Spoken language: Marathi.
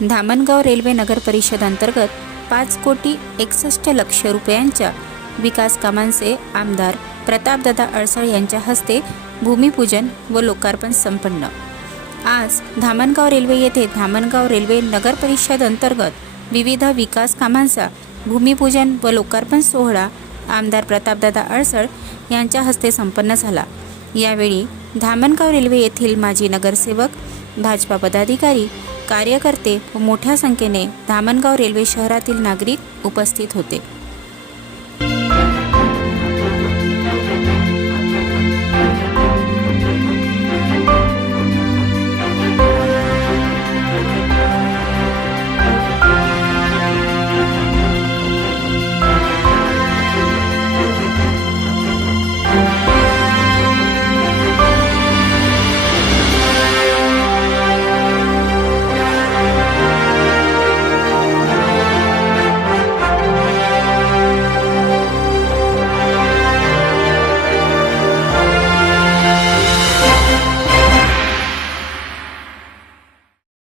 धामणगाव रेल्वे नगर परिषद अंतर्गत पाच कोटी एकसष्ट लक्ष रुपयांच्या विकास कामांचे आमदार प्रतापदादा अडसळ यांच्या हस्ते भूमिपूजन व लोकार्पण संपन्न. आज धामणगाव रेल्वे येथे धामणगाव रेल्वे नगर परिषद अंतर्गत विविध विकास कामांचा भूमिपूजन व लोकार्पण सोहळा आमदार प्रतापदादा अडसळ यांच्या हस्ते संपन्न झाला. यावेळी धामणगाव रेल्वे येथील माजी नगरसेवक भाजपा पदाधिकारी कार्यकर्ते व मोठ्या संख्येने धामणगाव रेल्वे शहरातील नागरिक उपस्थित होते.